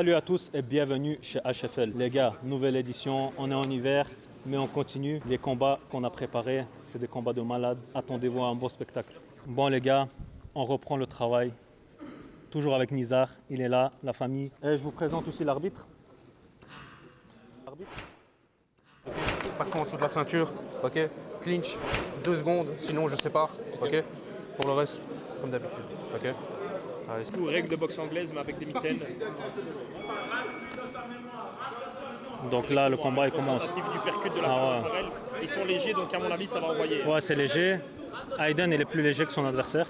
Salut à tous et bienvenue chez HFL. Les gars, nouvelle édition, on est en hiver, mais on continue. Les combats qu'on a préparés, c'est des combats de malades. Attendez-vous à un beau spectacle. Bon les gars, on reprend le travail. Toujours avec Nizar, il est là, la famille. Et je vous présente aussi l'arbitre. Pas en dessous de la ceinture, ok. Clinch, 2 secondes, sinon je sépare, ok. Pour le reste, comme d'habitude, ok. Allez, Du coup, règle de boxe anglaise, mais avec des mitaines. Donc là, le combat il commence. Du percute de la Farrell. Ils sont légers, donc à mon avis, ça va envoyer. Ouais, c'est léger. Aiden, il est plus léger que son adversaire.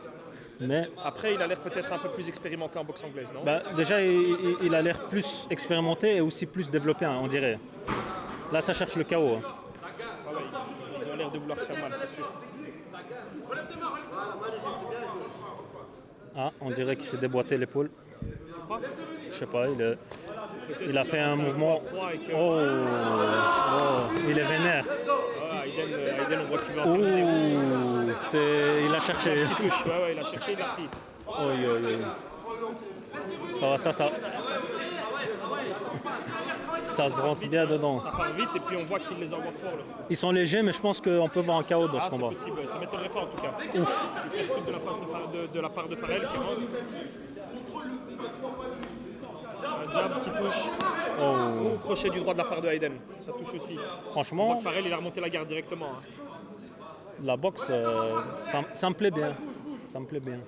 Mais Après, il a l'air peut-être un peu plus expérimenté en boxe anglaise, non? déjà, il a l'air plus expérimenté et aussi plus développé, hein, on dirait. Là, ça cherche le chaos. Hein. Ah ouais, ils ont l'air de vouloir se faire mal, c'est sûr. Ah, on dirait qu'il s'est déboîté l'épaule. Je sais pas, il a fait un mouvement. Oh, il est vénère. Aiden, on voit qu'il veut Oh, en il a cherché. Il touche, ouais, il a cherché, il a pris. Ça se rentre bien dedans. Ça part vite et puis on voit qu'il les envoie fort. Là. Ils sont légers, mais je pense qu'on peut voir un chaos dans ce combat. C'est possible, ça ne m'étonnerait pas en tout cas. Ouf. Du percute de la part de Farrell qui rentre. Un jab qui touche. Oh. Crochet du droit de la part de Aiden. Ça touche aussi. Franchement, Farrell, il a remonté la garde directement. Hein. la boxe, ça me plaît bien. Ça me plaît bien.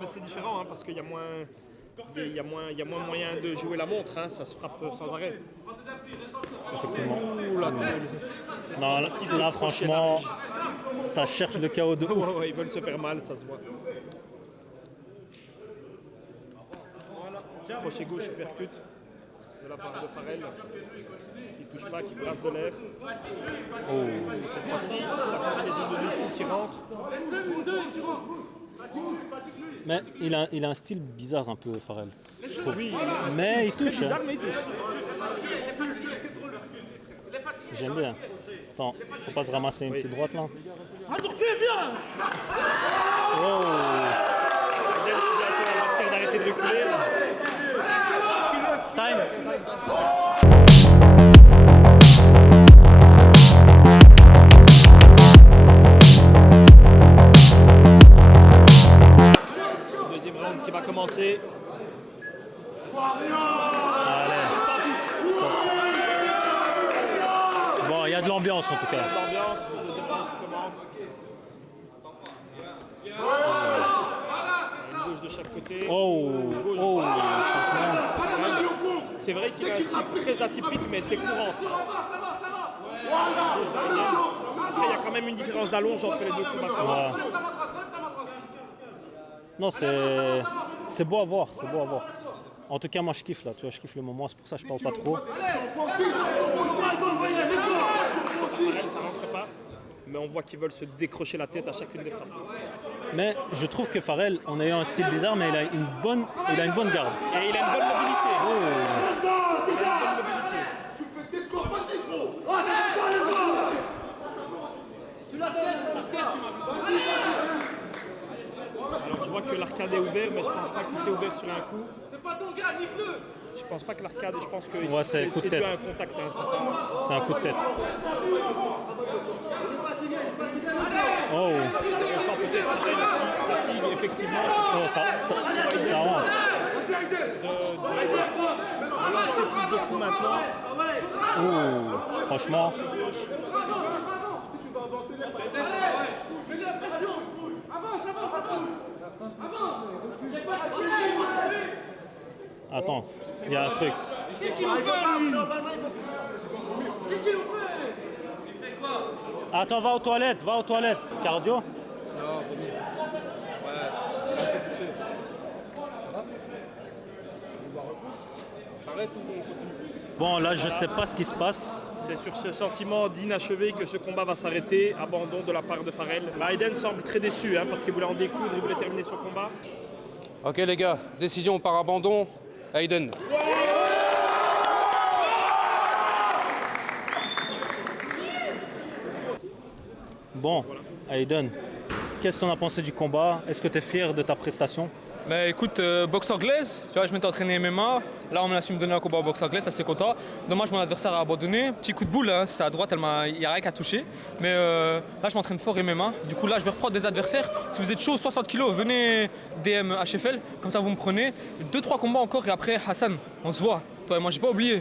Mais c'est différent hein, parce qu'il y a moins. Il y a moins moyen de jouer la montre, hein, ça se frappe sans arrêt. Effectivement. Ouh, là, Non, là, franchement, ça cherche le chaos de ouf. ouais, ils veulent se faire mal, ça se voit. Crochet gauche, percute de la part de Farrell. Qui touche pas, qui brasse de l'air. Cette fois-ci, la combinaison de deux coups qui rentre. Mais il a un style bizarre un peu, Farrell. Je trouve. Oui, Mais il touche. bizarre, Hein. mais il touche. J'aime bien. Attends, faut pas se ramasser une petite droite là. Oh. L'adversaire d'arrêter de reculer. Time. Deuxième round qui va commencer. Allez. Bon, il y a de l'ambiance en tout cas. L'ambiance, le deuxième round qui commence. Une gauche de chaque côté. Franchement. C'est vrai qu'il a un style très atypique, mais c'est courant. Après, il y a quand même une différence d'allonge entre les deux combattants. Ouais. Non, c'est beau à voir, c'est beau à voir. En tout cas, moi je kiffe là, tu vois, je kiffe le moment, c'est pour ça que je parle pas trop. Farrell, ça rentre pas, mais on voit qu'ils veulent se décrocher la tête à chacune des frappes. Mais je trouve que Farrell, en ayant un style bizarre, mais il a une bonne garde. Et il a une bonne mobilité. Alors je vois que l'arcade est ouvert, mais je pense pas qu'il s'est ouvert sur un coup. C'est pas ton gars, nique-le. Je pense pas que l'arcade, je pense que Ouais, c'est coup de tête. dû à un contact. Hein, C'est un coup de tête. Oh, on sent peut-être la fatigue, effectivement. oh ça rentre. On lance plus de coups maintenant. Oh, franchement. Attends, il y a un truc. Attends, va aux toilettes. Cardio. Bon, là, je sais pas ce qui se passe. C'est sur ce sentiment d'inachevé que ce combat va s'arrêter. Abandon de la part de Farrell. Aiden semble très déçu hein, parce qu'il voulait en découdre, il voulait terminer son combat. Ok les gars, décision par abandon, Aiden. Bon, Aiden, qu'est-ce que tu en as pensé du combat? Est-ce que tu es fier de ta prestation? Bah écoute, boxe anglaise, tu vois, je m'étais entraîné MMA. Là, on m'a su me donner un combat au boxe anglais, ça c'est content. Dommage, mon adversaire a abandonné. Petit coup de boule, hein, c'est à droite, il n'y a rien qu'à toucher. Mais là, je m'entraîne fort MMA. Du coup, là, je vais reprendre des adversaires. Si vous êtes chaud, 60 kg, venez DM HFL. Comme ça, vous me prenez. 2-3 combats encore et après, Hassan, on se voit. Toi et moi, j'ai pas oublié.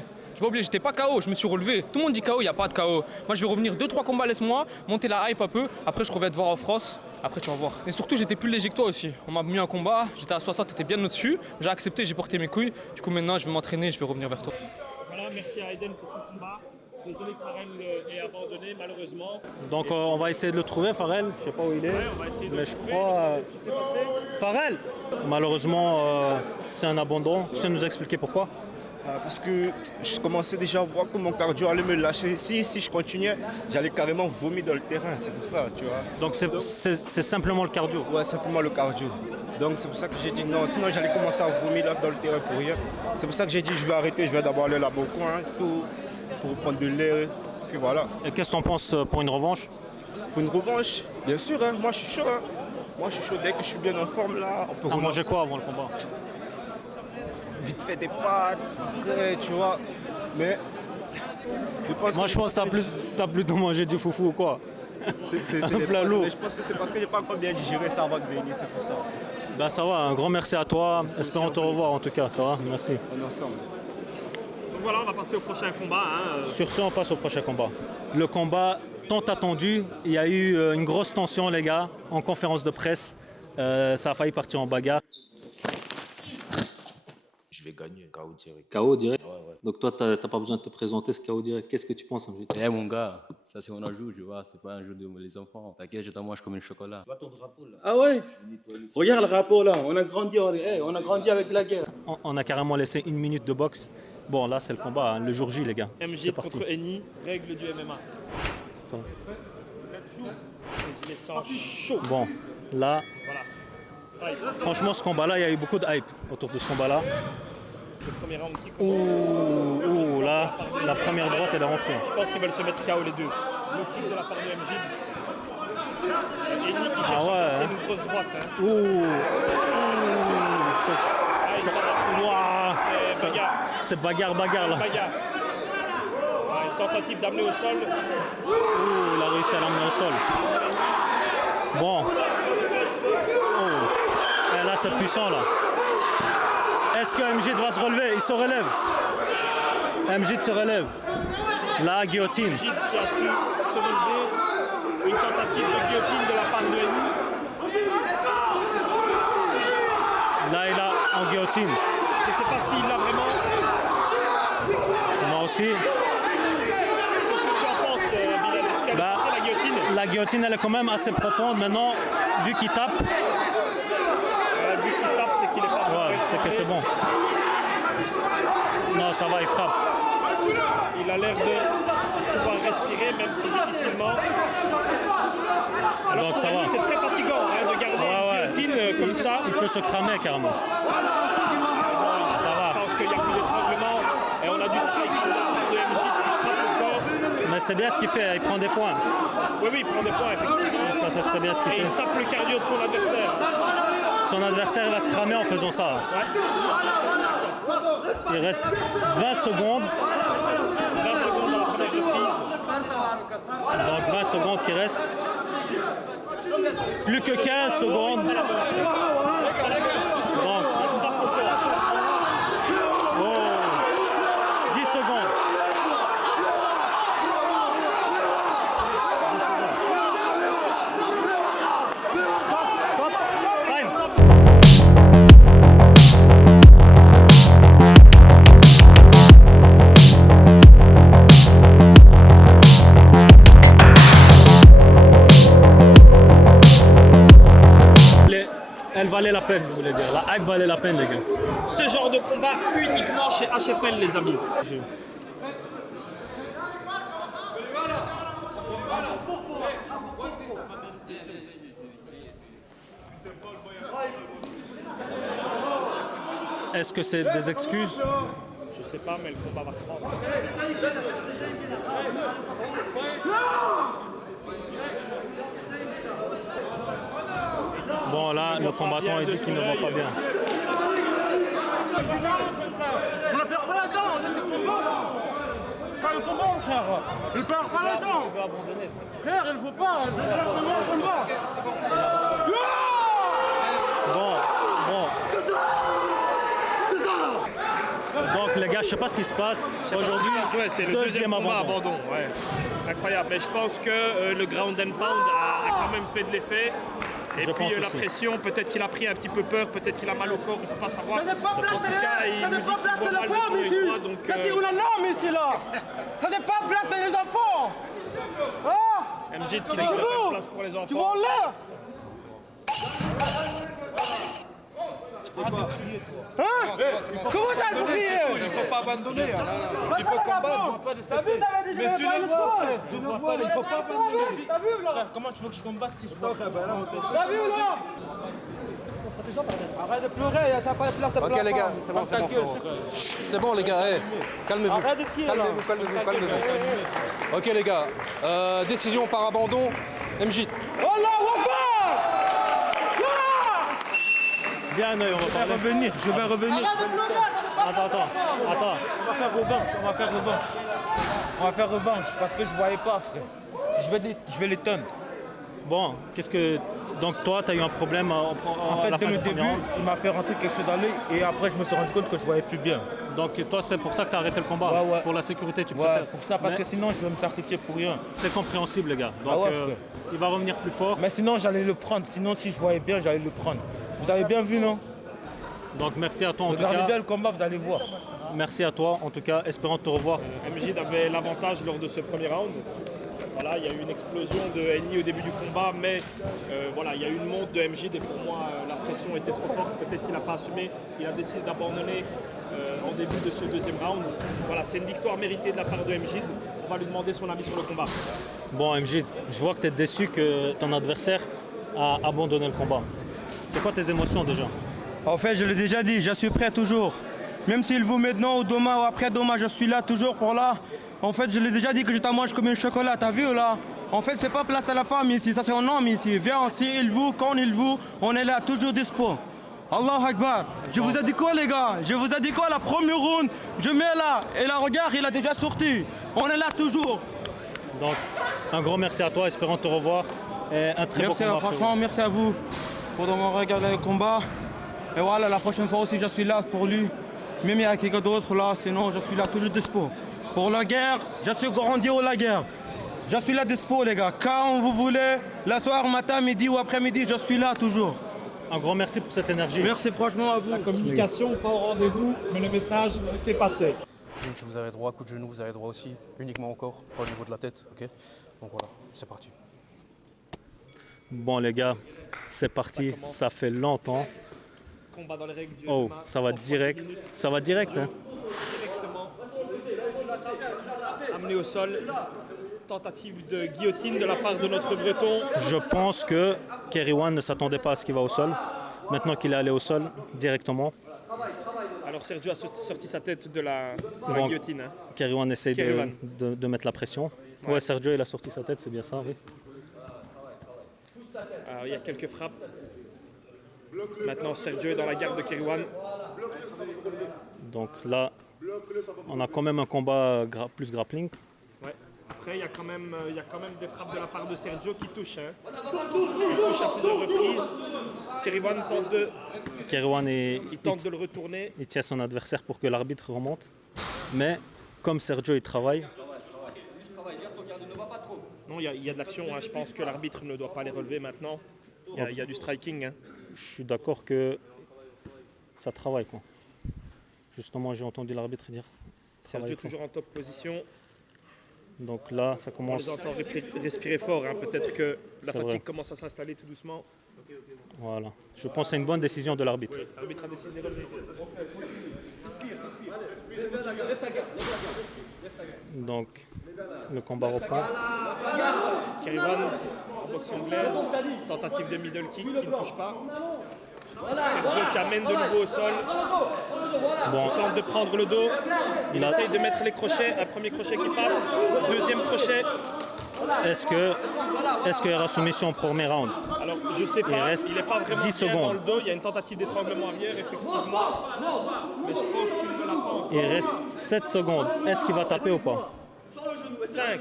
J'étais pas KO, je me suis relevé. Tout le monde dit KO, il n'y a pas de KO. Moi, je vais revenir 2-3 combats, laisse-moi, monter la hype un peu. Après, je reviens te voir en France. Après, tu vas voir. Et surtout, j'étais plus léger que toi aussi. On m'a mis un combat, j'étais à 60, t'étais bien au-dessus. J'ai accepté, j'ai porté mes couilles. Du coup, maintenant, je vais m'entraîner, je vais revenir vers toi. Voilà, merci à Aiden pour ce combat. Désolé que Farrell ait abandonné, malheureusement. Donc on va essayer de le trouver, Farrell. Je sais pas où il est. Ouais, on va essayer de Mais le je trouver. crois. Qu'est-ce qui s'est passé? Farrell Malheureusement, c'est un abandon. Tu sais nous expliquer pourquoi? Parce que je commençais déjà à voir que mon cardio allait me lâcher. Si je continuais, j'allais carrément vomir dans le terrain. C'est pour ça, tu vois. Donc c'est simplement le cardio. Ouais, simplement le cardio. Donc c'est pour ça que j'ai dit non. Sinon, j'allais commencer à vomir là dans le terrain pour rien. C'est pour ça que j'ai dit je vais arrêter. Je vais d'abord aller là-bas au coin pour prendre de l'air. Puis voilà. Et qu'est-ce que tu en penses pour une revanche? Pour une revanche, bien sûr, hein, moi je suis chaud. Hein. Moi je suis chaud. Dès que je suis bien en forme là, on peut T'as mangé relancer. quoi avant le combat? Vite fait des pâtes, après, tu vois. Mais Moi je pense que t'as plutôt mangé du foufou ou quoi? c'est un des plat pâtes, lourd. mais je pense que c'est parce que j'ai pas encore bien digéré ça avant de venir, c'est pour ça. Bah ça va, un grand merci à toi. Espérons te revoir en tout cas, ça va? Merci. On est ensemble. Donc voilà, on va passer au prochain combat. Hein. Sur ce, on passe au prochain combat. Le combat tant attendu, il y a eu une grosse tension les gars, en conférence de presse. Ça a failli partir en bagarre. Je vais gagner, KO direct. KO direct. Ouais. Donc toi, t'as pas besoin de te présenter ce KO direct. Qu'est-ce que tu penses en Eh mon gars, ça c'est on en joue, je vois, c'est pas un jeu de les enfants. T'inquiète, je t'en mange comme un chocolat. Ah ouais? Regarde le rapport là, on a grandi avec la guerre. On a carrément laissé une minute de boxe. Bon, là, c'est le combat, hein, le jour J, les gars. MJ C'est parti. contre Eni, règle du MMA. Ça va. Les sangs chauds. Bon, là, Voilà. Ouais, franchement, ce combat-là, il y a eu beaucoup de hype autour de ce combat-là. le premier round qui commence. Ouh, là, la première droite, elle est rentrée. Je pense qu'ils veulent se mettre KO les deux. Le kick de la part de MJ. Eni qui cherche Ah ouais, à passer hein. une grosse droite. Hein. Ouh, Ah, il ça- va ouah, c'est ça- bagarre. c'est bagarre là. Bagarre. Ah, une tentative d'amener au sol. Ouh, il a réussi à l'emmener au sol. Bon. Oh. Et là, c'est puissant, là. Est-ce que MJ va se relever? Il se relève. MJ se relève. Là, guillotine. Gilles qui a su se relever. Une tentative de guillotine de la part de Eni. Là, il a en guillotine. Je ne sais pas s'il l'a vraiment. Moi aussi. Qu'est-ce que tu en penses, Bilal? Est-ce qu'elle Bah, a passé la guillotine? La guillotine, elle est quand même assez profonde. Maintenant, vu qu'il tape, Vu qu'il tape, c'est qu'il est pas ouais, c'est que c'est bon. Non, ça va, il frappe. Il a l'air de pouvoir respirer, même si difficilement. Alors Donc pour ça Eni, va. c'est très fatigant hein, de garder Ouais. une guillotine comme ça. Il peut se cramer carrément. Ça Je va. pense qu'il n'y a plus d'étranglement. Et on a du striking de la part de MJ qui frappe au corps. Mais c'est bien ce qu'il fait, il prend des points. Oui, il prend des points, effectivement. Ça, c'est très bien ce qu'il Et il fait. sape le cardio de son adversaire. Son adversaire va se cramer en faisant ça. Il reste 20 secondes. 20 secondes dans la première reprise. Donc 20 secondes qui restent. Plus que 15 secondes. Donc, oh, 10 secondes. Time. Elle valait la peine, je voulais dire. La hype valait la peine, les gars. Ce genre de combat uniquement chez HFL, les amis. Est-ce que c'est des excuses? Je sais pas, mais le combat va reprendre. Bon, là, le combattant, il dit qu'il ne va pas bien. Il perd pas le temps. Frère, il faut pas. Il faut vraiment le combat. Donc les gars, je sais pas ce qui se passe. Aujourd'hui, Ouais, c'est le deuxième combat abandon. Ouais. Incroyable. Mais je pense que le ground and pound a quand même fait de l'effet. Et Je puis pense la aussi. pression, peut-être qu'il a pris un petit peu peur, peut-être qu'il a mal au corps, on ne peut pas savoir. Ça n'est pas En tout cas, il nous dit qu'il voit mal de son œil droit, donc Ça, c'est une norme ici, là. Ça n'est pas place de les enfants. Ah, MJ qui n'a pas place pour les tu enfants. vas en l'air. Comment ça, il faut crier? Il faut pas abandonner. Il faut combattre. T'as vu, t'avais déjà tu le vois, je le vois, il faut pas abandonner. T'as vu, là? Comment tu veux que je combatte si je vois? T'as vu, là? Arrête de pleurer, il n'y a pas de place de pleurer. Ok les gars, c'est bon, c'est bon. frérot. Chut, c'est bon les gars, hey, calmez-vous. Arrête de crier, là. Calmez-vous. Ok les gars, décision par abandon, MJ. Oh là, viens un œil, on va Je vais parler. revenir, je vais revenir. arrête de pleurer, ça n'est pas Attends. On va faire revanche, on va faire revanche. On va faire revanche parce que je voyais pas, frère. Je vais les tonnes. Bon, qu'est-ce que... Donc toi, tu as eu un problème En à fait, la dès fin le du début, premier round. il m'a fait rentrer quelque chose dans l'œil et après, je me suis rendu compte que je voyais plus bien. Donc toi, c'est pour ça que tu as arrêté le combat. Ouais. Pour la sécurité, tu Ouais, préfères. pour ça, parce Mais que sinon, je vais me sacrifier pour rien. c'est compréhensible, les gars. Donc Ah ouais, frère. il va revenir plus fort. Mais sinon, j'allais le prendre. Sinon, si je voyais bien, j'allais le prendre. Vous avez bien vu, non? Donc merci à toi en tout Regardez bien cas. le combat, vous allez voir. Merci à toi en tout cas. Espérons te revoir. MJ avait l'avantage lors de ce premier round. Voilà, il y a eu une explosion de Henny au début du combat, mais voilà, il y a eu une monte de MJ et pour moi la pression était trop forte. Peut-être qu'il n'a pas assumé. Il a décidé d'abandonner en début de ce deuxième round. Voilà, c'est une victoire méritée de la part de MJ. On va lui demander son avis sur le combat. Bon MJ, je vois que tu es déçu que ton adversaire a abandonné le combat. C'est quoi tes émotions déjà? En fait, je l'ai déjà dit, je suis prêt toujours. Même s'il vous maintenant ou demain ou après-demain, je suis là toujours pour là. En fait, je l'ai déjà dit que je t'en mange comme un chocolat, t'as vu là? En fait, c'est pas place à la femme ici, ça c'est un homme ici. Viens, si il vous, quand il vous, on est là, toujours dispo. Allahu Akbar. Je vous ai dit quoi les gars? Je vous ai dit quoi la première round? Je mets là, et là regarde, il a déjà sorti. On est là toujours. Donc un grand merci à toi. Espérons te revoir. Et un très Merci, beau combat. franchement, merci à vous pour m'avoir regardé le combat. Et voilà, la prochaine fois aussi, je suis là pour lui. Même il y a quelqu'un d'autre là, sinon je suis là toujours dispo. Pour la guerre, je suis grandi au la guerre. Je suis là dispo les gars. Quand vous voulez, le soir, matin, midi ou après-midi, je suis là toujours. Un grand merci pour cette énergie. Merci franchement à vous. La communication, pas au rendez-vous, mais le message est passé. Clinch, vous avez droit, coup de genou, vous avez droit aussi, uniquement au corps, pas au niveau de la tête, ok? Donc voilà, c'est parti. Bon les gars, c'est parti. Ça fait longtemps. Combat dans les règles du Oh, MMA, ça va direct. Ça va direct. Hein. directement amené au sol. Tentative de guillotine de la part de notre Breton. Je pense que Kerry One ne s'attendait pas à ce qu'il va au sol. Maintenant qu'il est allé au sol directement, Alors Sergio a sorti sa tête de la Bon. guillotine. Hein. Kerry One essaye Kerry One. de mettre la pression. Ouais, Sergio il a sorti sa tête, c'est bien ça, oui. Alors, il y a quelques frappes. Maintenant Sergio est dans la garde de Kerry-One. Donc là, on a quand même un combat plus grappling. Ouais. Après il y a quand même des frappes de la part de Sergio qui touchent. Hein. Il touche à plusieurs reprises. Kerry-One Kerry One tente de le retourner. il tient son adversaire pour que l'arbitre remonte. Mais comme Sergio il travaille, Non, il y a de l'action. Hein. Je pense que l'arbitre ne doit pas les relever maintenant. Il y a du striking. Hein. je suis d'accord que ça travaille quoi. Justement, j'ai entendu l'arbitre dire. Sergio travaille, toujours en top position. Donc là, ça On commence. les entend respirer fort. Hein. Peut-être que la C'est fatigue vrai. commence à s'installer tout doucement. Voilà. Je pense que c'est une bonne décision de l'arbitre. L'arbitre a décidé de relever. Donc le combat reprend. Kerry-One, boxe anglaise, tentative de middle kick qui ne touche pas. Sergio qui amène de nouveau au sol. Bon, Il tente de prendre le dos. Il essaye de mettre les crochets. Un premier crochet qui passe. Deuxième crochet. est-ce qu'il y aura soumission au premier round? Alors je sais Il pas. reste Il n'est pas vraiment 10 bien dans secondes. le dos. Il y a une tentative d'étranglement arrière effectivement. Mais je pense qu'il ne l'a pas encore. Il reste 7 secondes. Est-ce qu'il va taper ou pas? 5.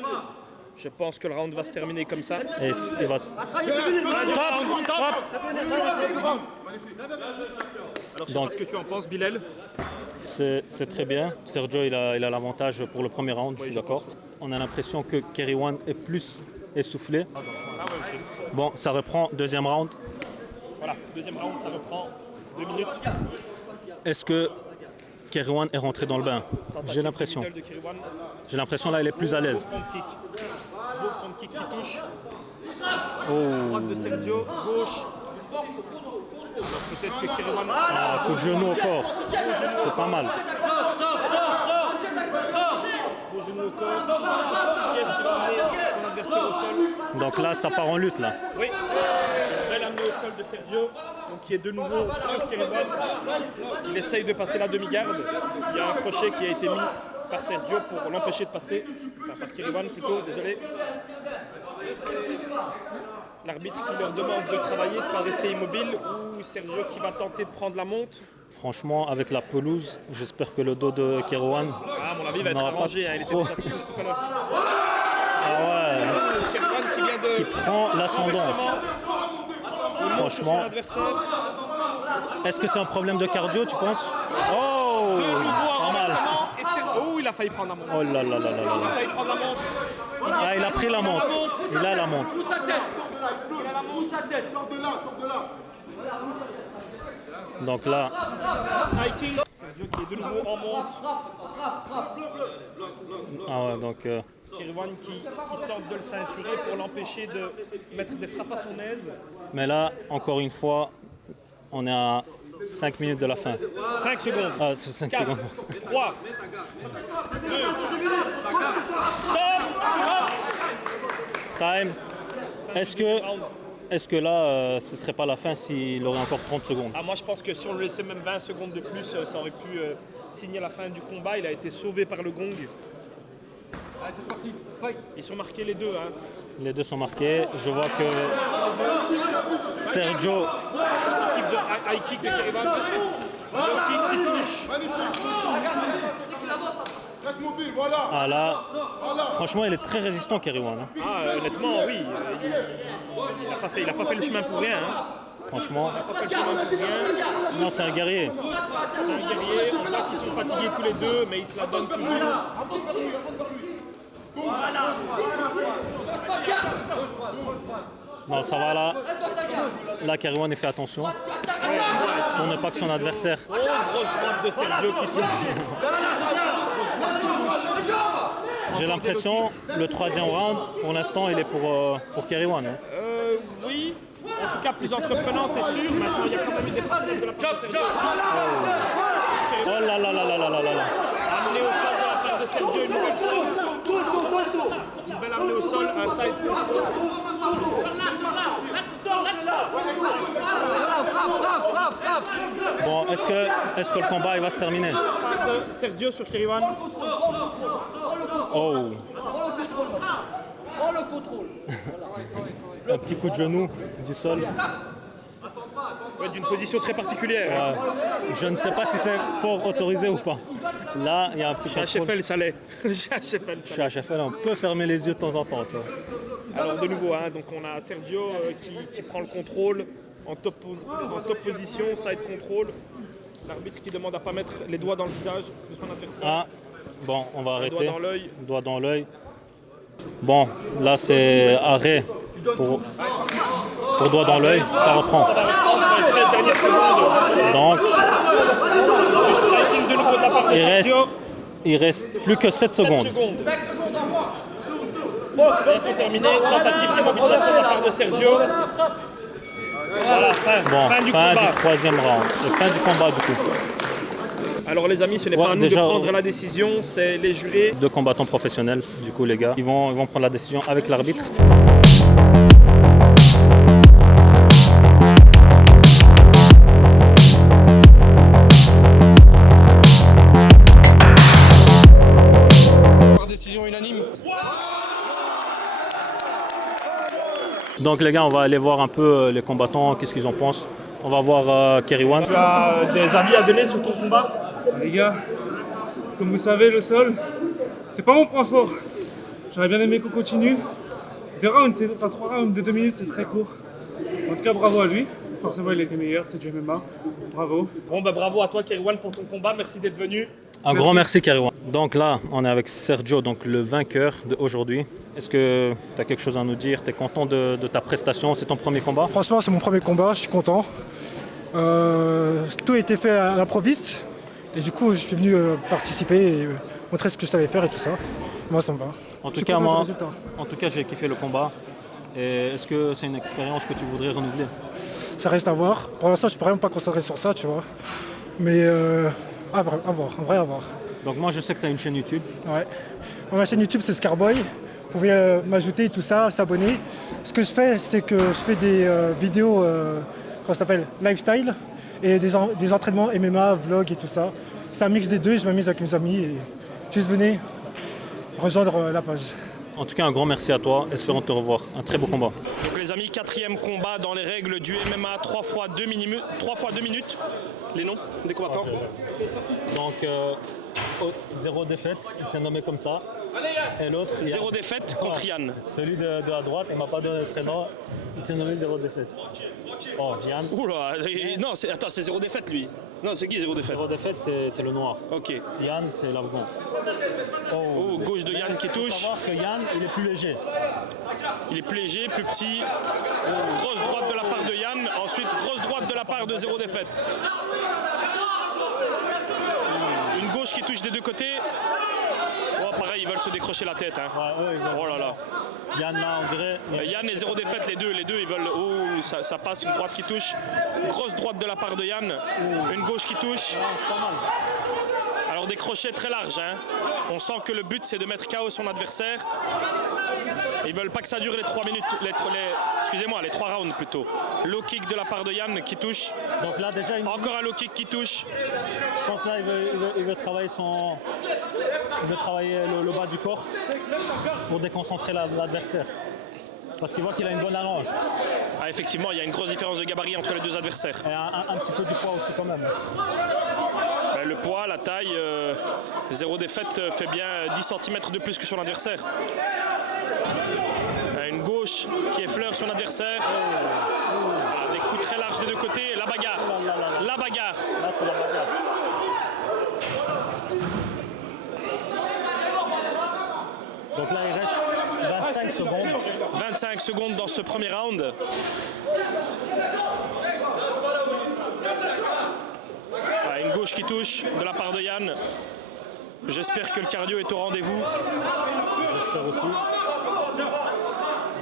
Je pense que le round va se terminer comme ça. Et il va... Alors, je sais Donc- pas ce que tu en penses, Bilal. C'est très bien. Sergio, il a l'avantage pour le premier round, je suis d'accord. On a l'impression que Kerry-One est plus essoufflé. Bon, ça reprend, deuxième round. Voilà, deuxième round, ça reprend 2 minutes. Est-ce que Kerry-One est rentré dans le bain? J'ai l'impression. Middle de Kerry-One. J'ai l'impression là, il est plus à l'aise. Front kick. Beau front kick qui touche. Oh, Droite de Sergio, gauche. Donc peut-être que Kerry-One. ah, coup de genou au corps. C'est pas mal. Beau genou au corps. Qui est-ce qui va amener son adversaire au sol? Donc là, ça part en lutte là. Oui. Belle amenée au sol de Sergio. Donc qui est de nouveau sur Kerry-One. Il essaye de passer la demi-garde. Il y a un crochet qui a été mis par Sergio pour l'empêcher de passer. Enfin par Kerry-One plutôt, désolé. L'arbitre qui leur demande de travailler, de ne pas rester immobile, ou Sergio qui va tenter de prendre la monte. Franchement, avec la pelouse, j'espère que le dos de Kerry-One Ah, à mon avis, il va être n'aura pas arrangé. Hein, il était trop... déjà touche tout à l'heure. Ah ouais, Kerry-One qui vient de... qui prend l'ascendant. Franchement, est-ce que c'est un problème de cardio, tu penses? Oh, pas mal. Oh, il a failli prendre la monte. Oh là là là là là Il a là. failli prendre la monte. Ah, il a pris la monte. Il a la monte. Donc là, Hiking. Sergio qui est de nouveau en monte. ah ouais, donc Kerry-One qui tente de le ceinturer pour l'empêcher de mettre des frappes à son aise. mais là, encore une fois, on est à 5 minutes de la fin. 5 secondes. Ah, c'est 5 4, secondes. 3, 2, Time. Est-ce que là, ce serait pas la fin s'il aurait encore 30 secondes? Ah, moi je pense que si on le laissait même 20 secondes de plus, ça aurait pu signer la fin du combat. Il a été sauvé par le gong. Allez, c'est parti. Ils sont marqués les deux. Hein. Les deux sont marqués. Je vois que Sergio, Équipe de high kick de Kerry-One. Low kick qui touche. Reste mobile, voilà. ah là, franchement, il est très résistant, Kerry-One. Hein. Ah, honnêtement, oui. Il a pas fait le chemin pour rien. Hein. Franchement, Il a pas fait le chemin pour rien. non, c'est un guerrier. C'est un guerrier. On voit qu'ils sont fatigués tous les deux, mais ils se la donnent toujours. Avance vers lui, avance vers lui. Non, ça va là. Là, Kerry-One, il fait attention pour ne pas que son adversaire. Oh, grosse droite de Sergio qui touche. J'ai l'impression, le troisième round, pour l'instant, il est pour Kerry-One. Hein. Oui, en tout cas plus entreprenant, c'est sûr. Maintenant, il y a quand même eu des passes de la part de Sergio. Oh là là là là là là là là. Amené au sol de la part de Sergio, une nouvelle fois. Une belle amenée au sol, un side control. Bon, est-ce que le combat il va se terminer? Sergio sur Kerry-One. Oh. Un petit coup de genou du sol. Ouais, d'une position très particulière. Je ne sais pas si c'est fort autorisé ou pas. Là, il y a un petit Chez contrôle. HFL, ça l'est. Chez HFL, ça Chez HFL, on peut fermer les yeux de temps en temps. Toi. l'est. Alors de nouveau, hein, donc on a Sergio qui prend le contrôle en top position, side control. L'arbitre qui demande à ne pas mettre les doigts dans le visage de son adversaire. Ah, bon, on va arrêter. Doigt dans l'œil. Doigt dans l'œil. Bon, là c'est arrêt pour doigt dans l'œil. Ça reprend. Ça va reprendre dans les 13 dernières secondes. Donc, Du striking de nouveau de la part de Sergio. il reste plus que 7 secondes. C'est terminé. Tentative d'immobilisation de la part de Sergio. Voilà, Bon, fin du fin combat. du troisième round. Et fin du combat du coup. Alors les amis, ce n'est Ouais, pas à nous déjà, de prendre la décision, c'est les jurés. Deux combattants professionnels, du coup les gars. Ils vont prendre la décision avec l'arbitre. Par décision unanime. Donc les gars, on va aller voir un peu les combattants, qu'est-ce qu'ils en pensent. On va voir Kerry-One. Tu as des avis à donner sur ton combat? Les gars, comme vous savez, le sol, c'est pas mon point fort. J'aurais bien aimé qu'on continue. 3 rounds de 2 minutes, c'est très court. En tout cas, bravo à lui. Forcément, il était meilleur, c'est du MMA. Bravo. Bon, bah bravo à toi, Keriwan, pour ton combat. Merci d'être venu. Un grand merci, Keriwan. Donc là, on est avec Sergio, donc le vainqueur d'aujourd'hui. Est-ce que tu as quelque chose à nous dire? Tu es content de ta prestation? C'est ton premier combat? Franchement, c'est mon premier combat, je suis content. Tout a été fait à l'improviste. Et du coup, je suis venu participer et montrer ce que je savais faire et tout ça. Moi, ça me va. En tout cas, j'ai kiffé le combat. Et est-ce que c'est une expérience que tu voudrais renouveler? Ça reste à voir. Pour l'instant, je ne peux même pas concentrer sur ça, tu vois. Mais à voir, en vrai, à voir. Donc moi, je sais que tu as une chaîne YouTube. Ouais. Ma chaîne YouTube, c'est Scarboy. Vous pouvez m'ajouter tout ça, s'abonner. Ce que je fais, c'est que je fais des vidéos, comment ça s'appelle, lifestyle, et des entraînements MMA, vlog et tout ça. C'est un mix des deux, je m'amuse avec mes amis et juste venez rejoindre la page. En tout cas, un grand merci à toi. Espérons te revoir. Un très beau combat. Donc les amis, 4e combat dans les règles du MMA, 3 fois 2 minutes. Les noms des combattants? Donc, 0 défaite, il s'est nommé comme ça. Et l'autre, 0 défaite contre Yann. Celui de la droite, il m'a pas donné de prénom. Il s'est nommé 0 défaite. Oh, Yann. Oula, non, attends, c'est 0 défaite lui. Non, c'est qui 0 défaite? 0 défaite, c'est le noir. Ok. Yann, c'est l'afghan. Oh, gauche de Yann qui touche. Il faut savoir que Yann, il est plus léger. Il est plus léger, plus petit. Grosse droite de la part de Yann. Ensuite, grosse droite de la part de 0 défaite. Une gauche qui touche des deux côtés. Oh, pareil, ils veulent se décrocher la tête. Hein. Ouais, oh là là. Yann, là, on dirait. Yann et 0 défaite, les deux, ils veulent. Oh, ça passe, une droite qui touche. Grosse droite de la part de Yann. Une gauche qui touche. C'est pas mal. Alors des crochets très larges. Hein. On sent que le but, c'est de mettre KO son adversaire. Ils veulent pas que ça dure les 3 minutes. Les 3 rounds plutôt. Low kick de la part de Yann qui touche. Donc là, déjà, encore un low kick qui touche. Je pense là, il veut travailler le bas du corps pour déconcentrer l'adversaire. Parce qu'il voit qu'il a une bonne allonge. Ah, effectivement, il y a une grosse différence de gabarit entre les deux adversaires. Et un petit peu du poids aussi quand même. Ben, le poids, la taille, 0 défaite fait bien 10 cm de plus que son adversaire. Une gauche qui effleure son adversaire. Voilà, des coups très larges des deux côtés. La bagarre. La bagarre. Là, c'est la bagarre. Donc là, il reste 25 secondes. 25 secondes dans ce premier round. Une gauche qui touche de la part de Yann. J'espère que le cardio est au rendez-vous. J'espère aussi.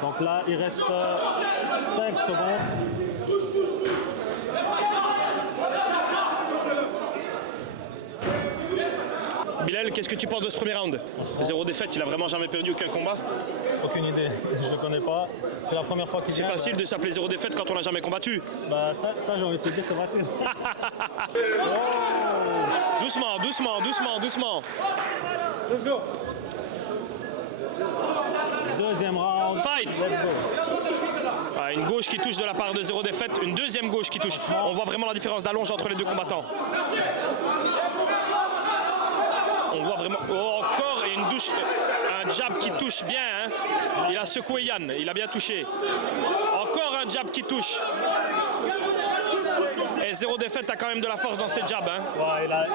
Donc là, il reste 5 secondes. Bilal, qu'est-ce que tu penses de ce premier round? 0 défaite, il a vraiment jamais perdu aucun combat? Aucune idée, je ne le connais pas. C'est la première fois qu'il vient. C'est facile de s'appeler 0 défaite quand on n'a jamais combattu. Bah ça j'ai envie de te dire, c'est facile. Doucement, doucement, doucement, doucement. Deuxième round. Fight. Let's go. Une gauche qui touche de la part de 0 défaite, une deuxième gauche qui touche. On voit vraiment la différence d'allonge entre les deux combattants. On voit vraiment. Oh, encore une douche, un jab qui touche bien. Hein. Il a secoué Yann, il a bien touché. Encore un jab qui touche. Et 0 défaite a quand même de la force dans ses jabs. Hein. Ouais, il a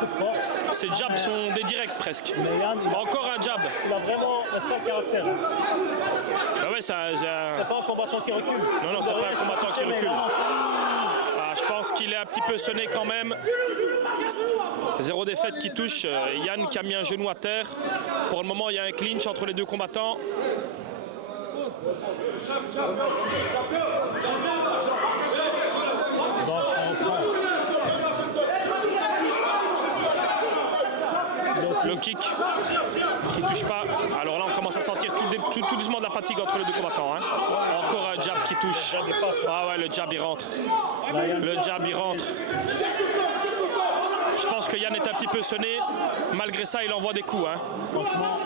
beaucoup de force. Ses jabs sont des directs presque. Mais Yann, encore un jab. Il a vraiment un seul caractère. Bah ouais, c'est pas un combattant qui recule. Non, c'est pas un combattant qui recule. Je pense qu'il est un petit peu sonné quand même. 0 défaite qui touche. Yann qui a mis un genou à terre. Pour le moment, il y a un clinch entre les deux combattants. Le kick qui touche pas. Alors là, on commence à sentir tout doucement de la fatigue entre les deux combattants. Hein. Encore un jab qui touche. Ah ouais, le jab il rentre. Le jab il rentre. Je pense que Yann est un petit peu sonné. Malgré ça, il envoie des coups. Hein. Franchement.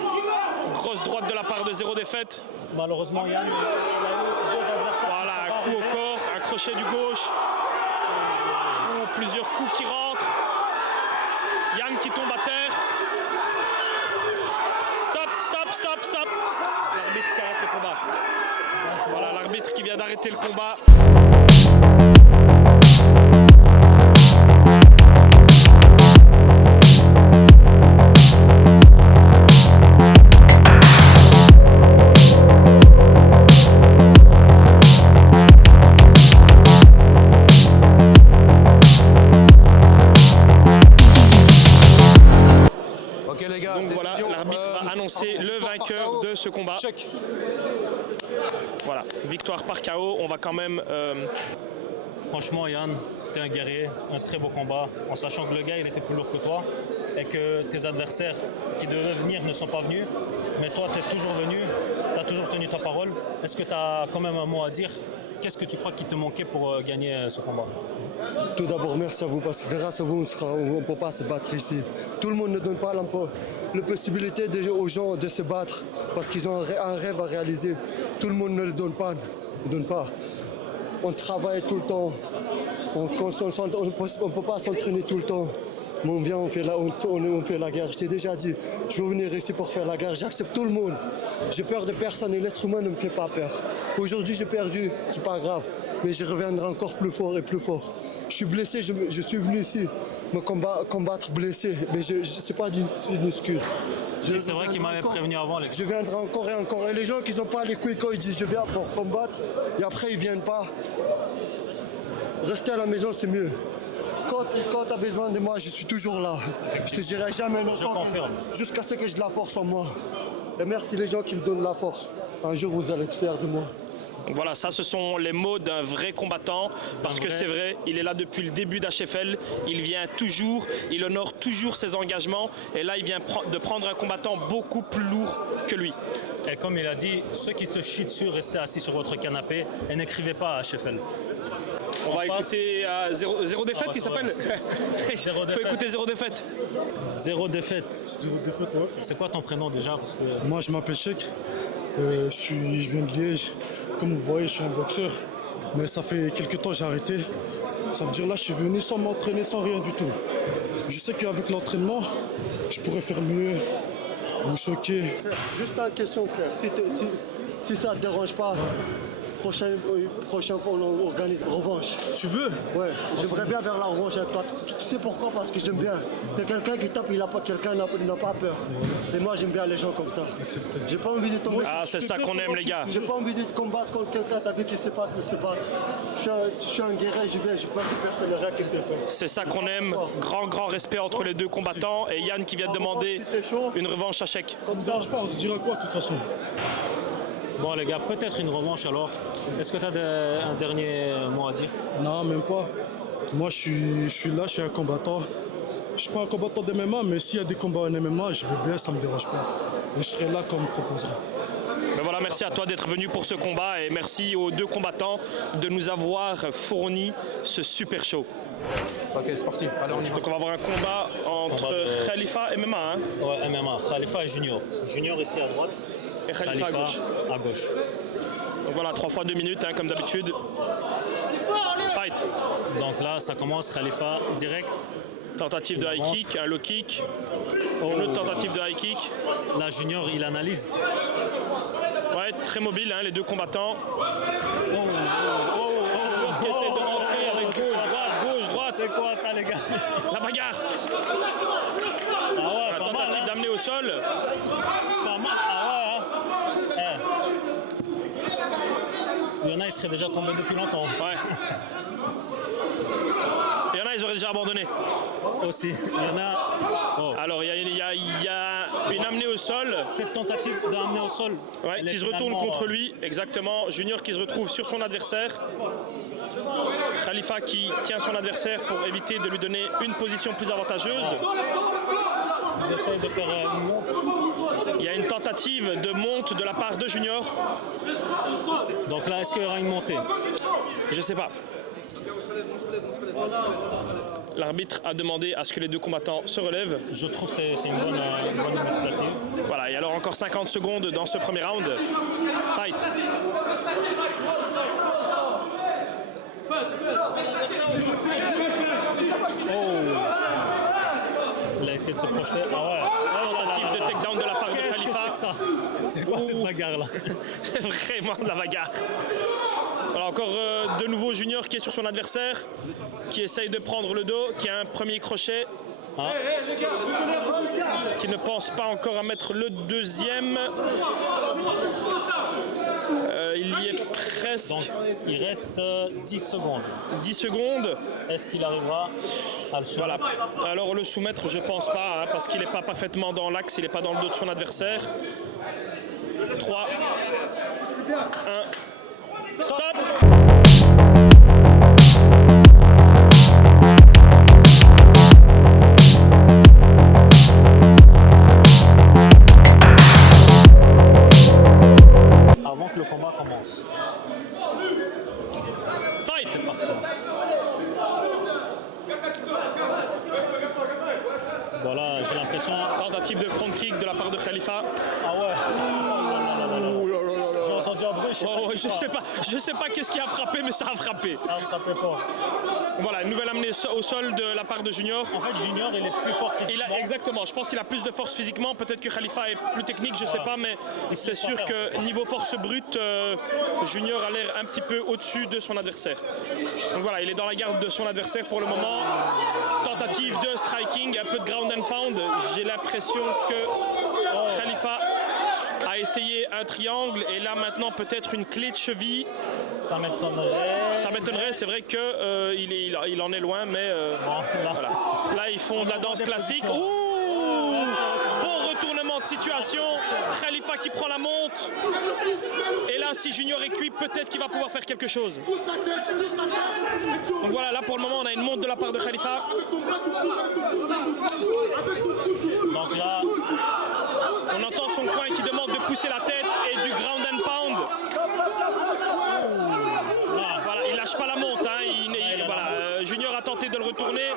Grosse droite de la part de 0 défaite. Malheureusement, Yann, il a eu 2 adversaires. Voilà, un coup au corps, un crochet du gauche. Plusieurs coups qui rentrent. Yann qui tombe à terre. Stop, stop. le combat. Voilà l'arbitre qui vient d'arrêter le combat. Ok les gars, Donc voilà, l'arbitre va annoncer le vainqueur de ce combat. Voilà, victoire par KO. On va quand même... Franchement, Yann, tu es un guerrier, un très beau combat, en sachant que le gars, il était plus lourd que toi et que tes adversaires qui devaient venir ne sont pas venus. Mais toi, tu es toujours venu, tu as toujours tenu ta parole. Est-ce que tu as quand même un mot à dire? Qu'est-ce que tu crois qui te manquait pour gagner ce combat? Tout d'abord, merci à vous parce que grâce à vous, on ne peut pas se battre ici. Tout le monde ne donne pas la possibilité aux gens de se battre parce qu'ils ont un rêve à réaliser. Tout le monde ne le donne pas. On travaille tout le temps. On ne peut pas s'entraîner tout le temps. Mais on vient, on fait la guerre. Je t'ai déjà dit, je veux venir ici pour faire la guerre. J'accepte tout le monde. J'ai peur de personne et l'être humain ne me fait pas peur. Aujourd'hui, j'ai perdu, c'est pas grave. Mais je reviendrai encore plus fort et plus fort. Je suis blessé, je suis venu ici me combattre blessé. Mais c'est pas une excuse. C'est vrai qu'il m'avait prévenu avant. Les gars. Je viendrai encore et encore. Et les gens qui n'ont pas les couilles quand ils disent je viens pour combattre et après ils viennent pas. Rester à la maison, c'est mieux. Quand tu as besoin de moi, je suis toujours là. Je te dirai jamais non. Je confirme. Jusqu'à ce que j'ai de la force en moi. Et merci les gens qui me donnent la force. Un jour, vous allez être fiers de moi. Donc voilà, ça ce sont les mots d'un vrai combattant, parce que c'est vrai, il est là depuis le début d'HFL, il vient toujours, il honore toujours ses engagements, et là il vient de prendre un combattant beaucoup plus lourd que lui. Et comme il a dit, ceux qui se chient dessus, restez assis sur votre canapé et n'écrivez pas à HFL. On va écouter Zéro Défaite, il s'appelle. Il faut écouter Zéro Défaite. Zéro défaite. Zéro défaite, ouais. C'est quoi ton prénom déjà? Parce que... Moi, je m'appelle Cheikh. Je viens de Liège. Comme vous voyez, je suis un boxeur. Mais ça fait quelques temps que j'ai arrêté. Ça veut dire là, je suis venu sans m'entraîner, sans rien du tout. Je sais qu'avec l'entraînement, je pourrais faire mieux, vous choquer. Juste une question, frère. Si ça ne te dérange pas, prochaine fois, on organise revanche. Tu veux? Ouais, j'aimerais bien faire la revanche avec toi. Tu sais pourquoi? Parce que j'aime bien. T'es quelqu'un qui tape, quelqu'un n'a pas peur. Et moi, j'aime bien les gens comme ça. J'ai pas envie de tomber. Ah, c'est ça qu'on aime, les gars. J'ai pas envie de combattre contre quelqu'un, t'as vu qui sait pas se battre. Je suis un guerrier, je peur de personne, rien qui me fait peur. C'est ça qu'on aime, grand respect entre les deux combattants, et Yann qui vient de demander une revanche à Cheikh. Ça me dérange pas, on se dira quoi de toute façon? Bon les gars, peut-être une revanche alors. Est-ce que tu as un dernier mot à dire? Non, même pas. Moi, je suis là, je suis un combattant. Je suis pas un combattant de MMA, mais s'il y a des combats en MMA, je veux bien, ça me dérange pas. Et je serai là comme on me proposera. Ben voilà, merci à toi d'être venu pour ce combat et merci aux deux combattants de nous avoir fourni ce super show. Ok, c'est parti. Allez, on y va. Donc on va avoir un combat entre Khalifa et MMA. Hein. Ouais, MMA. Khalifa et Junior. Junior ici à droite. Et Khalifa à gauche. À gauche. Donc voilà, 3 fois 2 minutes, hein, comme d'habitude. Fight. Donc là, ça commence. Khalifa direct. Tentative de high kick, un low kick. Une autre tentative de high kick. Là, Junior, il analyse. Ouais, très mobile, hein, les deux combattants. Qui essaie de rentrer avec gauche, droite. C'est quoi ça, les gars? La bagarre. Ah ouais, La tentative d'amener au sol. Pas mal. Ah ouais, hein. Il y en a, ils seraient déjà tombés depuis longtemps. Ouais. Il y en a, ils auraient déjà abandonné. Aussi. Il y en a. Oh. Alors, il y a une amenée au sol. Cette tentative d'amener au sol. Ouais, qui se retourne contre lui. Exactement. Junior qui se retrouve sur son adversaire. Khalifa qui tient son adversaire pour éviter de lui donner une position plus avantageuse. Ils essaient de faire une monte. Il y a une tentative de monte de la part de Junior. Donc là, est-ce qu'il y aura une montée? Je sais pas. L'arbitre a demandé à ce que les deux combattants se relèvent. Je trouve que c'est une bonne initiative. Voilà, et alors encore 50 secondes dans ce premier round. Fight. Il a essayé de se projeter. Ah ouais. Tentative de takedown de la part de Khalifa. ça? C'est quoi cette bagarre-là? C'est vraiment de la bagarre. Alors encore de nouveau Junior qui est sur son adversaire, qui essaye de prendre le dos, qui a un premier crochet. Qui ne pense pas encore à mettre le deuxième. Il y est presque. Donc, il reste 10 secondes. 10 secondes. Est-ce qu'il arrivera à le soumettre? Voilà. Alors le soumettre, je pense pas, hein, parce qu'il n'est pas parfaitement dans l'axe, il n'est pas dans le dos de son adversaire. 3, 1, top! Avant que le combat commence. Fight! C'est parti. Voilà, j'ai l'impression. Tentative de front kick de la part de Khalifa. Ah ouais. J'ai entendu un bruit. Je sais pas qu'est-ce qui a frappé, mais ça a frappé. Ça a frappé fort. Voilà, une nouvelle amenée au sol de la part de Junior. En fait, Junior, il est plus fort physiquement. Exactement, je pense qu'il a plus de force physiquement. Peut-être que Khalifa est plus technique, je sais pas, mais c'est sûr que niveau force brute, Junior a l'air un petit peu au-dessus de son adversaire. Donc voilà, il est dans la garde de son adversaire pour le moment. Tentative de striking, un peu de ground and pound. J'ai l'impression que Khalifa a essayé un triangle et là maintenant peut-être une clé de cheville. Ça m'étonnerait. Ça m'étonnerait, c'est vrai qu'il en est loin, mais voilà. Là ils font de la danse classique. Ouh, bon retournement de situation. Khalifa qui prend la monte. Et là si Junior est cuit, peut-être qu'il va pouvoir faire quelque chose. Donc voilà, là pour le moment on a une monte de la part de Khalifa. Donc là, on entend son coin qui demande de pousser la tête et du ground and pound. Voilà, il lâche pas la monte. Hein. Voilà, Junior a tenté de le retourner.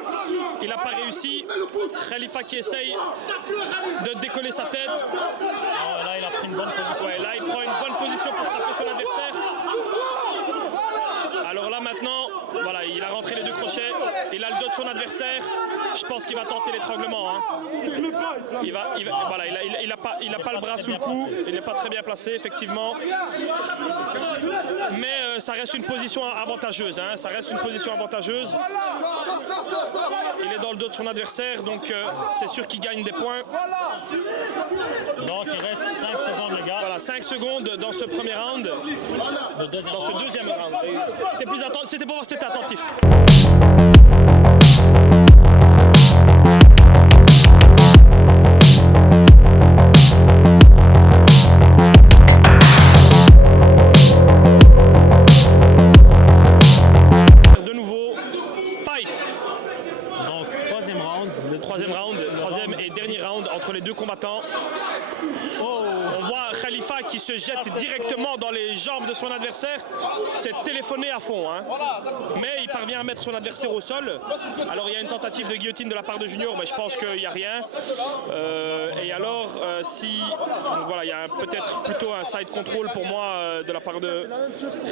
Il n'a pas réussi. Khalifa qui essaye de décoller sa tête. là, il a pris une bonne position. Ouais, là, il prend une bonne position pour frapper son adversaire. Alors là, maintenant, voilà, il a rentré les deux crochets. Il a le dos de son adversaire. Je pense qu'il va tenter l'étranglement. Hein. Voilà, il n'a pas le bras sous le cou. Il n'est pas très bien placé, effectivement. Mais ça reste une position avantageuse. Hein. Ça reste une position avantageuse. Il est dans le dos de son adversaire, donc c'est sûr qu'il gagne des points. Donc il reste 5 secondes, les gars. Voilà, 5 secondes dans ce premier round. Dans ce deuxième round. C'était pour voir si tu étais attentif. De nouveau, fight. Donc troisième round. Troisième et dernier round entre les deux combattants. On voit Khalifa qui se jette directement dans les jambes de son adversaire. C'est téléphoné à fond. Hein. Mais il parvient à mettre son adversaire au sol. Alors il y a une tentative de guillotine de la part de Junior, mais je pense qu'il n'y a rien. Et alors, voilà, il y a peut-être plutôt un side control pour moi de la part de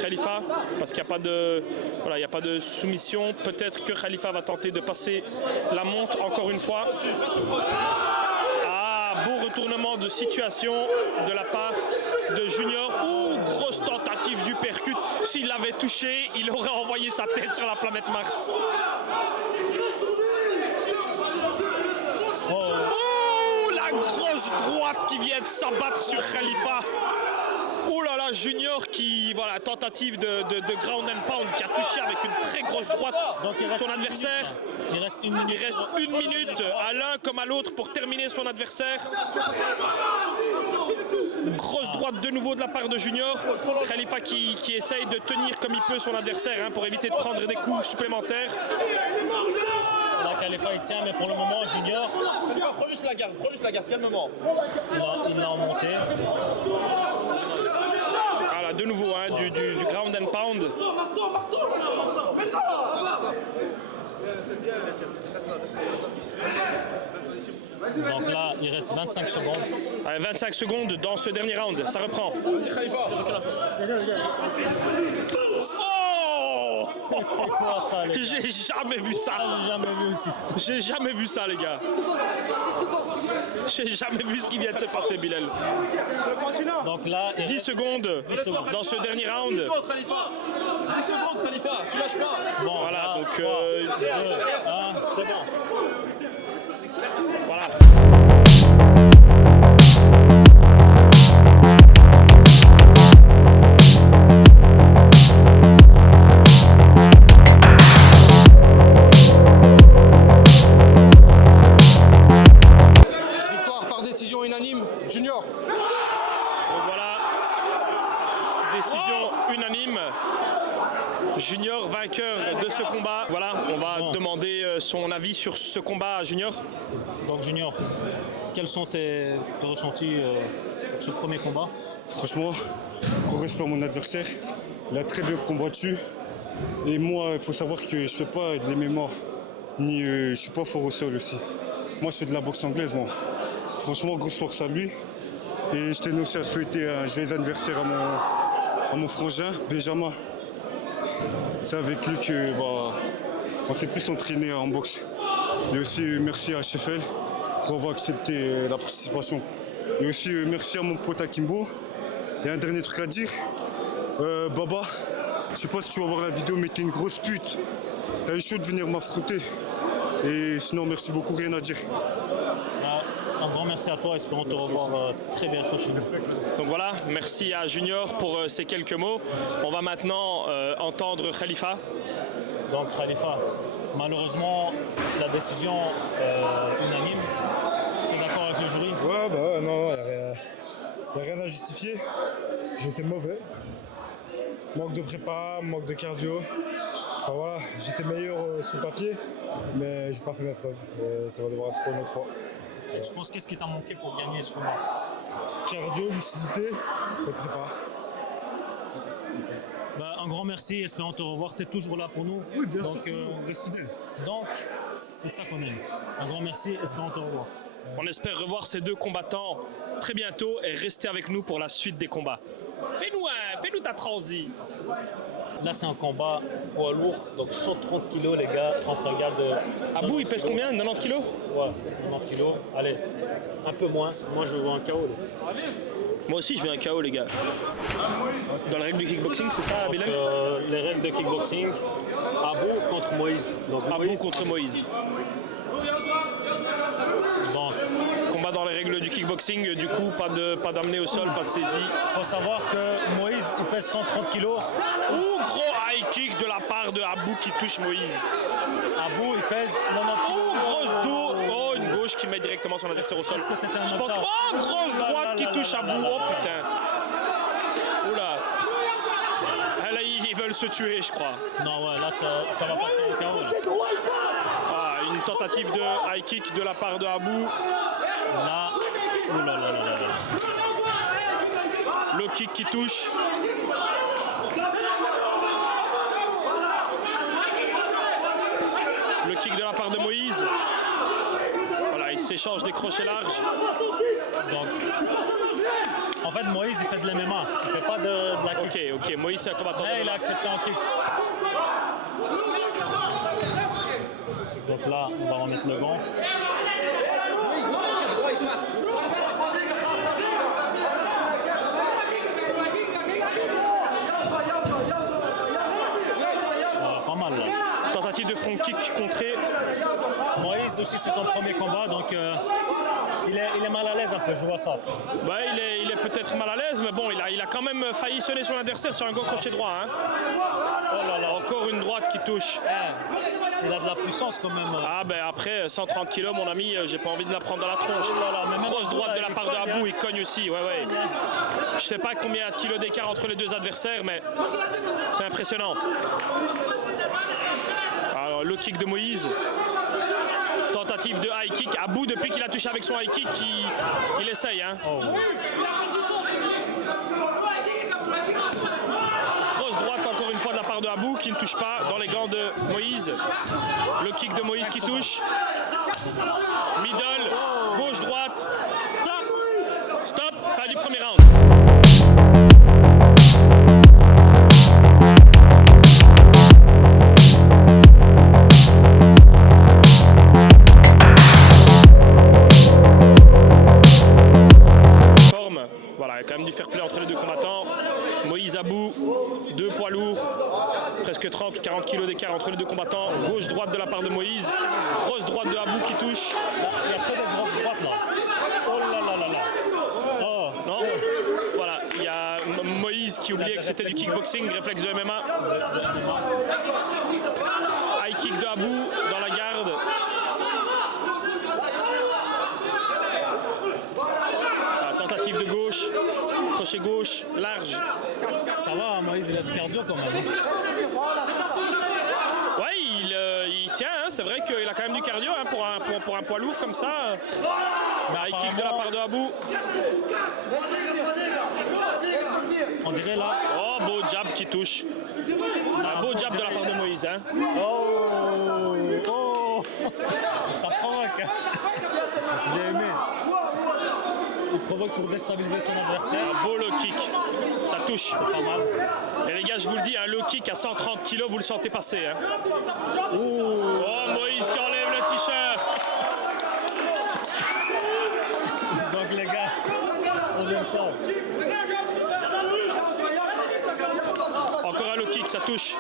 Khalifa. Parce qu'il n'y a pas de, voilà, il n'y a pas de soumission. Peut-être que Khalifa va tenter de passer la monte encore une fois. Beau retournement de situation de la part de Junior. Grosse tentative du percute. S'il l'avait touché, il aurait envoyé sa tête sur la planète Mars. La grosse droite qui vient de s'abattre sur Khalifa. Oh là là, Junior qui, voilà, tentative de ground and pound qui a touché avec une très grosse droite son adversaire. Il reste une minute à l'un comme à l'autre pour terminer son adversaire. Grosse droite de nouveau de la part de Junior. Khalifa qui essaye de tenir comme il peut son adversaire hein, pour éviter de prendre des coups supplémentaires. Là, Khalifa il tient, mais pour le moment, Junior. Prends juste la garde, calmement. Il l'a remonté. Voilà, de nouveau, hein, du ground and pound. Donc là, il reste 25 secondes. Allez, 25 secondes dans ce dernier round, ça reprend. C'était quoi ça, les gars? J'ai jamais vu ça. J'ai jamais vu aussi. J'ai jamais vu ça, les gars. J'ai jamais vu ce qui vient de se passer, Bilal. Donc là, 10 secondes dans ce dernier round. 10 secondes, Khalifa. 10 secondes, Khalifa. Tu lâches pas. bon, Voilà, là, donc 3, 2, 1, c'est bon. voilà. Victoire par décision unanime, Junior. Donc voilà, décision unanime. Junior vainqueur de ce combat. Voilà, on va demander son avis sur ce combat à Junior. Donc Junior, quels sont tes ressentis pour ce premier combat? Franchement, gros respect à mon adversaire. Il a très bien combattu. Et moi, il faut savoir que je fais pas de MMA, ni je suis pas fort au sol aussi. Moi, je fais de la boxe anglaise, moi. Franchement, grosse force à lui. Et je tenais aussi à souhaiter un joyeux anniversaire à mon frangin, Benjamin. C'est avec lui que on s'est plus entraîné en boxe. Et aussi merci à HFL pour avoir accepté la participation. Et aussi merci à mon pote Akimbo. Et un dernier truc à dire, Baba, je sais pas si tu vas voir la vidéo, mais t'es une grosse pute. T'as eu chaud de venir m'affronter. Et sinon, merci beaucoup, rien à dire. Un grand merci à toi, espérons te revoir très bientôt chez nous. Donc voilà, merci à Junior pour ces quelques mots. On va maintenant entendre Khalifa. Donc Khalifa, malheureusement, la décision unanime. Tu es d'accord avec le jury? Ouais, non, y a rien à justifier. J'étais mauvais. Manque de prépa, manque de cardio. Enfin voilà, j'étais meilleur sur le papier, mais j'ai pas fait mes preuves. Ça va devoir être pour une autre fois. Et tu penses qu'est-ce qui t'a manqué pour gagner ce combat? Cardio, lucidité et prépa. Un grand merci, espérons te revoir. Tu es toujours là pour nous. Oui, bien donc, sûr, on reste fidèle. Donc, c'est ça qu'on aime. Un grand merci, espérons te revoir. On espère revoir ces deux combattants très bientôt et rester avec nous pour la suite des combats. Fais-nous ta transi. Là, c'est un combat poids lourd, donc 130 kilos, les gars, entre un gars de... Abou, il pèse combien? 90 kilos? Ouais, 90 kilos. Allez, un peu moins. Moi, je veux voir un KO. Là. Moi aussi, je veux un KO, les gars. Dans les règles du kickboxing, c'est ça, Bilal? Les règles de kickboxing, Abou contre Moïse. Donc, Abou contre Moïse. Donc, combat dans les règles du kickboxing, du coup, pas d'amener au sol, pas de saisie. Il faut savoir que Moïse, il pèse 130 kilos. Gros high kick de la part de Abou qui touche Moïse. Abou, il pèse 90 kilos. Grosse dos. Oh, une gauche qui met directement son adversaire au sol. Est-ce que c'était un Je pense. knockdown? Oh, grosse droite qui touche Abou. Oh putain. Oula. Ah, là, ils veulent se tuer, je crois. Non, ouais, là, ça va partir au KO. Ah, une tentative de high kick de la part de Abou. Là, oula. Le kick qui touche. Le kick de la part de Moïse. Voilà, il s'échange des crochets larges. Donc, en fait, Moïse, il fait de l'MMA. Il fait pas de la kick. Ok, Moïse, c'est un combattant. Là, il a accepté un kick. Donc là, on va remettre le gant. Pas mal là. Tentative de front kick contré. Moïse aussi, c'est son premier combat, donc il est mal à l'aise un peu, je vois ça. Ouais, il est peut-être mal à l'aise, mais bon, il a quand même failli sonner son adversaire sur un gros crochet droit. Hein. Oh là là. Encore une droite qui touche. Il a de la puissance quand même. Ah ben après 130 kg mon ami, j'ai pas envie de la prendre dans la tronche. Grosse droite de la part de Abou, il cogne aussi, ouais. Je sais pas combien de kilos d'écart entre les deux adversaires, mais c'est impressionnant. Alors le kick de Moïse. Tentative de high kick. Abou, depuis qu'il a touché avec son high kick, il essaye. Hein. Oh. Grosse droite encore une fois de la part de Abou qui ne touche pas dans les gants de Moïse. Le kick de Moïse qui touche. Middle, gauche-droite. Stop, fin du premier round. Moïse Abou, 2 poids lourds, presque 30 ou 40 kg d'écart entre les deux combattants. Gauche-droite de la part de Moïse, grosse droite de Abou qui touche. Il y a que des grosses droites là. Oh là là là là. Oh. Non. Voilà, il y a Moïse qui oubliait que c'était du kickboxing, réflexe de MMA. High kick de Abou dans la garde. Tentative de gauche, crochet gauche, large. Ça va, Moïse, il a du cardio quand même. Ouais, il tient, hein, c'est vrai qu'il a quand même du cardio hein, pour un poids lourd comme ça. High kick de la part de Abou. On dirait là. Oh, beau jab qui touche. Un beau jab de la part de Moïse. Hein. Oh, ça provoque. J'ai aimé. Il provoque pour déstabiliser son adversaire. Un beau low kick. Ça touche. C'est pas mal. Et les gars, je vous le dis, un low kick à 130 kg, vous le sentez passer. Hein. Oh, Moïse qui enlève le t-shirt. donc les gars, on aime ça. Encore un low kick, ça touche.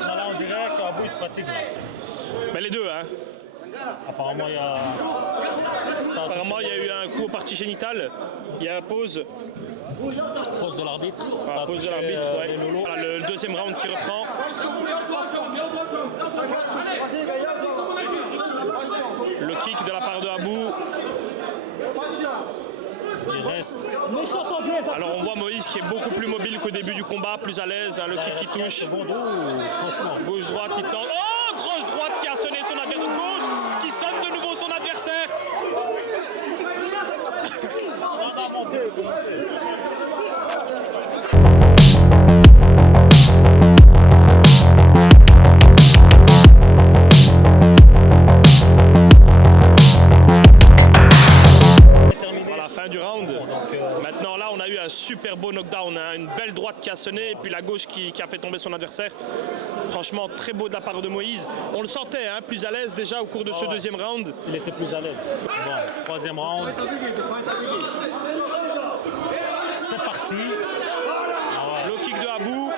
Là, on dirait qu'Abou il se fatigue. Mais les deux, hein. Apparemment, il y a. Apparemment, il y a eu un coup au partie génitale. Il y a un pause. Pause de l'arbitre. Ah, pause de l'arbitre, ouais. Voilà, le deuxième round qui reprend. Le kick de la part de Abou. Il reste. Alors on voit Moïse qui est beaucoup plus mobile qu'au début du combat, plus à l'aise, hein, le kick qui touche. Franchement. Gauche-droite qui tente. Oh, grosse droite qui a sonné son adversaire. Gauche qui sonne de nouveau son adversaire. On a monté, il faut monter. Du round. Maintenant là on a eu un super beau knockdown, hein. Une belle droite qui a sonné et puis la gauche qui a fait tomber son adversaire. Franchement très beau de la part de Moïse. On le sentait hein, plus à l'aise déjà au cours de ce deuxième round. Il était plus à l'aise. Bon, troisième round. C'est parti. Low kick de Abou.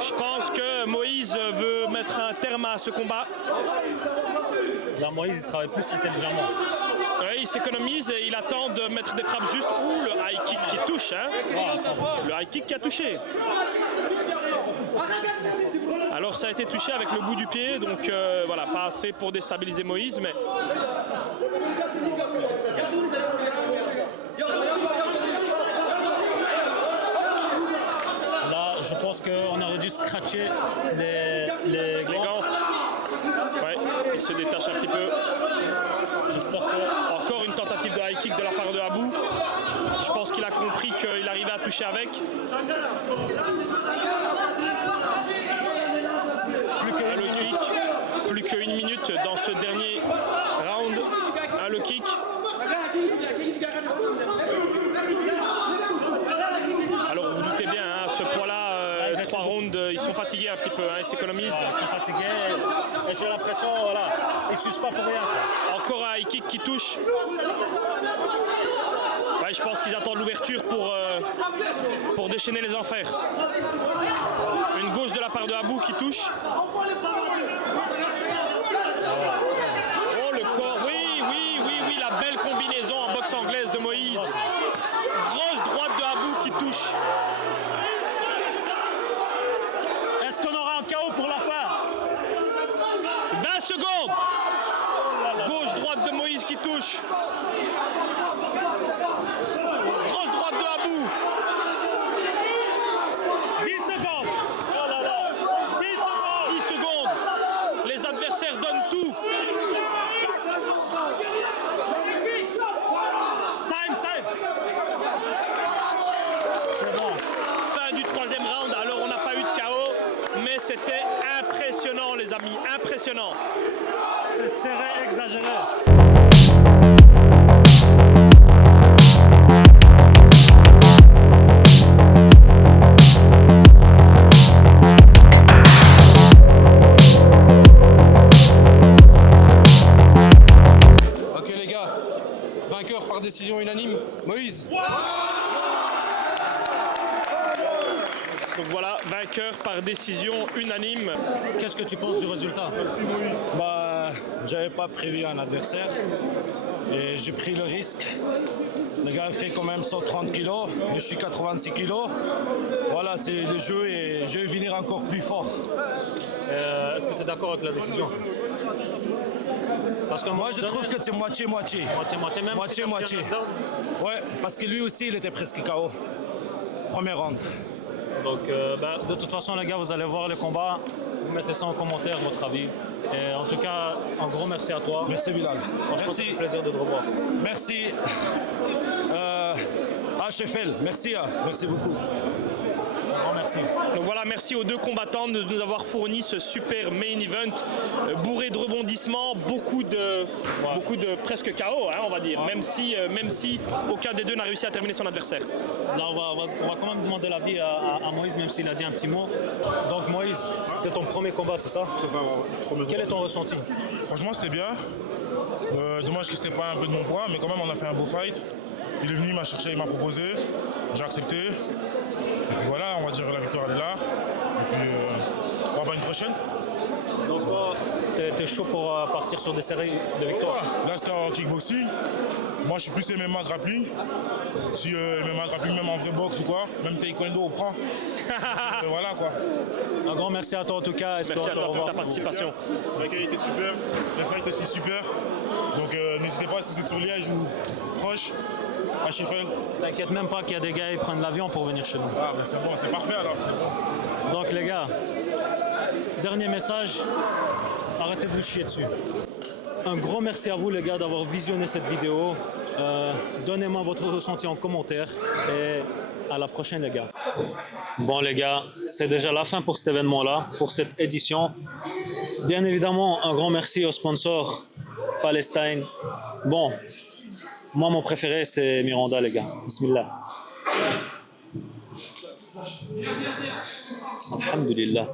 Je pense que Moïse veut mettre un terme à ce combat. Là Moïse il travaille plus intelligemment. Ouais, il s'économise et il attend de mettre des frappes justes. Ouh, le high kick qui touche. Hein. Le high kick qui a touché. Alors ça a été touché avec le bout du pied, donc voilà, pas assez pour déstabiliser Moïse, mais... Là, je pense qu'on aurait dû scratcher les gants. Ouais, il se détache un petit peu. J'espère que... Encore une tentative de high kick de la part de Abou. Je pense qu'il a compris qu'il arrivait à toucher avec. Plus qu'une minute dans ce dernier round. Un low kick. Alors vous doutez bien, hein, ce poids-là, 3 rounds, ils sont fatigués un petit peu, hein, ils s'économisent. Ils sont fatigués et j'ai l'impression, voilà, ils ne s'usent pas pour rien. Encore un high kick qui touche. Ouais, je pense qu'ils attendent l'ouverture pour déchaîner les enfers. Une gauche de la part de Abou qui touche. Oh le corps, oui, la belle combinaison en boxe anglaise de Moïse. Grosse droite de Abou qui touche. Est-ce qu'on aura un KO pour la fin? 20 secondes. Gauche-droite de Moïse qui touche. Grosse droite de Abou. 10 secondes. Oh là là. 10 secondes. 10 secondes. Les adversaires donnent tout. Time. C'est bon. Fin du troisième round. Alors on n'a pas eu de KO, mais c'était impressionnant les amis, impressionnant. C'est serré, exagéré. Ok les gars, vainqueur par décision unanime. unanime. Moïse. Donc voilà, vainqueur par décision unanime. Qu'est-ce que tu penses du résultat? Bah, j'avais pas prévu un adversaire et j'ai pris le risque. Le gars fait quand même 130 kilos, et je suis 86 kilos. Voilà, c'est le jeu et je vais venir encore plus fort. Est-ce que tu es d'accord avec la décision? Parce que Moi, je trouve que c'est moitié-moitié. Moitié-moitié, même Moitié-moitié. Ouais, parce que lui aussi, il était presque KO. Premier round. Donc, de toute façon, les gars, vous allez voir le combat. Vous mettez ça en commentaire, votre avis. Et en tout cas, un gros merci à toi. Merci Bilal. Franchement, c'est un plaisir de te revoir. Merci. HFL, merci, merci beaucoup. Un grand merci. Donc voilà, merci aux deux combattants de nous avoir fourni ce super main event bourré de rebondissements, beaucoup de presque KO, hein, on va dire, même si aucun des deux n'a réussi à terminer son adversaire. Là, on va quand même demander l'avis à Moïse, même s'il a dit un petit mot. Donc Moïse, c'était ton premier combat, c'est ça? C'est ça, premier Quel est ton ressenti? Franchement, c'était bien. Dommage que c'était pas un peu de mon poids, mais quand même, on a fait un beau fight. Il est venu, il m'a cherché, il m'a proposé. J'ai accepté. Et puis voilà, on va dire que la victoire elle est là. Et puis, on va pas une prochaine. Donc toi, t'es chaud pour partir sur des séries de victoires? Là, c'était en kickboxing. Moi, je suis plus MMA grappling. Si MMA grappling, même en vrai boxe ou quoi, même taekwondo, on prend. Voilà quoi. Un grand merci à toi en tout cas. Merci à toi pour ta participation. L'accueil était super, le fight aussi super. Donc n'hésitez pas si vous êtes sur Liège ou proche, à Sheffield. T'inquiète même pas qu'il y a des gars qui prennent l'avion pour venir chez nous. Ah ben c'est bon, c'est parfait alors, c'est bon. Donc les gars, dernier message, arrêtez de vous chier dessus. Un grand merci à vous les gars d'avoir visionné cette vidéo. Donnez-moi votre ressenti en commentaire et à la prochaine les gars. Bon les gars, c'est déjà la fin pour cet événement-là, pour cette édition. Bien évidemment, un grand merci aux sponsors Palestine. Bon, moi mon préféré c'est Miranda les gars. Bismillah. Alhamdulillah.